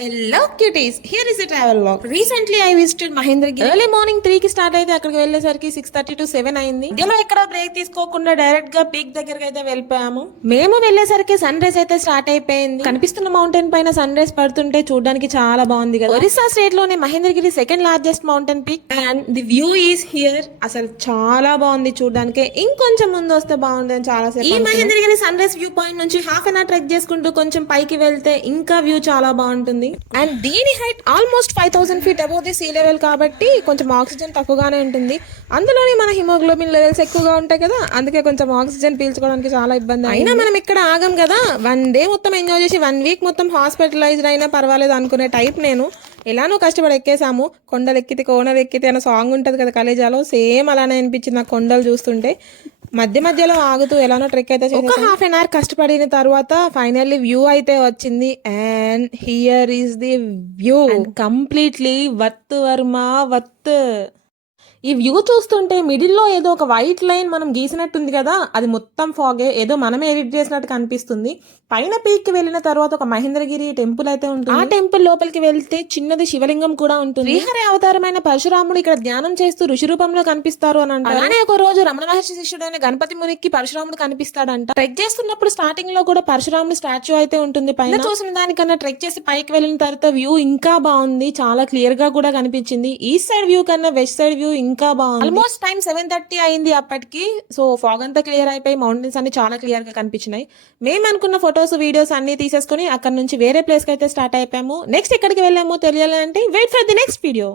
Hello cuties, here is a travel vlog. Recently I visited Mahendragiri. Early morning 3 కి start అయితే అక్కడికి వెళ్ళేసరికి 6:30 to 7 అయింది. మధ్యలో ఎక్కడ బ్రేక్ తీసుకోకుండా డైరెక్ట్ గా పీక్ దగ్గరికి అయితే వెళ్ళిపోయాము. మేము వెళ్ళేసరికి సన్ రైజ్ అయితే స్టార్ట్ అయిపోయింది. కనిపిస్తున్న మౌంటైన్ పైన సన్ రైజ్ పడుతుంటే చూడడానికి చాలా బాగుంది కదా. ఒరిస్సా స్టేట్ లోని Mahendragiri second largest mountain peak and the view is here. అసలు చాలా బాగుంది చూడడానికి. ఇంకొంచెం ముందు వస్తే బాగుంటుంది చాలా సేపు. ఈ Mahendragiri sunrise view point నుంచి హాఫ్ అన్ అవర్ ట్రెక్ చేసుకుంటూ కొంచెం పైకి వెళ్తే ఇంకా వ్యూ చాలా బాగుంటుంది. అండ్ దీని height almost 5000 feet above the sea level కాబట్టి కొంచెం ఆక్సిజన్ తక్కువగానే ఉంటుంది. అందులోని మన హిమోగ్లోబిన్ లెవెల్స్ ఎక్కువగా ఉంటాయి కదా, అందుకే కొంచెం ఆక్సిజన్ పీల్చుకోవడానికి చాలా ఇబ్బంది. అయినా మనం ఇక్కడ ఆగం కదా, 1 day మొత్తం ఎంజాయ్ చేసి 1 week మొత్తం హాస్పిటలైజ్డ్ అయినా పర్వాలేదు అనుకునే టైప్ నేను. ఎలానో కష్టపడి ఎక్కేసాము. కొండలు ఎక్కితే కోనలు ఎక్కితే అన్న సాంగ్ ఉంటుంది కదా కలేజాలో, సేమ్ అలానే అనిపించింది నాకు కొండలు చూస్తుంటే. మధ్య మధ్యలో ఆగుతూ ఎలానో ట్రెక్ అయితే ఒక హాఫ్ అన్ అవర్ కష్టపడిన తర్వాత ఫైనల్లీ వ్యూ అయితే వచ్చింది. And here is the view, completely worth Varma worth. ఈ వ్యూ చూస్తుంటే మిడిల్లో ఏదో ఒక వైట్ లైన్ మనం గీసినట్టుంది కదా, అది మొత్తం ఫాగే, ఏదో మనమే ఎడిట్ చేసినట్టు కనిపిస్తుంది. పైన పీక్ కి వెళ్ళిన తర్వాత ఒక మహేంద్రగిరి టెంపుల్ అయితే ఉంటుంది. ఆ టెంపుల్ లోపలికి వెళ్తే చిన్నది శివలింగం కూడా ఉంటుంది. శ్రీహరి అవతారమైన పరశురాముడు ఇక్కడ ధ్యానం చేస్తూ ఋషి రూపంలో కనిపిస్తారు అని అంటారు. అలానే ఒక రోజు రమణ మహర్షి శిష్యుడైన గణపతి మునికి పరశురాముడు కనిపిస్తాడంట. ట్రెక్ చేస్తున్నప్పుడు స్టార్టింగ్ లో కూడా పరశురాముడు స్టాచ్యూ అయితే ఉంటుంది పైన. చూసిన దానికన్నా ట్రెక్ చేసి పైకి వెళ్ళిన తర్వాత వ్యూ ఇంకా బాగుంది, చాలా క్లియర్ గా కూడా కనిపించింది. ఈస్ట్ సైడ్ వ్యూ కన్నా వెస్ట్ సైడ్ వ్యూ ఇంకా బాగుంది. ఆల్మోస్ట్ టైం 7:30 అయింది అప్పటికి. సో ఫాగ్ అంతా క్లియర్ అయిపోయి మౌంటైన్స్ అన్ని చాలా క్లియర్ గా కనిపించినాయి. మేము అనుకున్న ఫోటోస్ వీడియోస్ అన్ని తీసేసుకుని అక్కడ నుంచి వేరే ప్లేస్ కి అయితే స్టార్ట్ అయిపోయాము. నెక్స్ట్ ఎక్కడికి వెళ్ళామో తెలియాలంటే wait for the next video.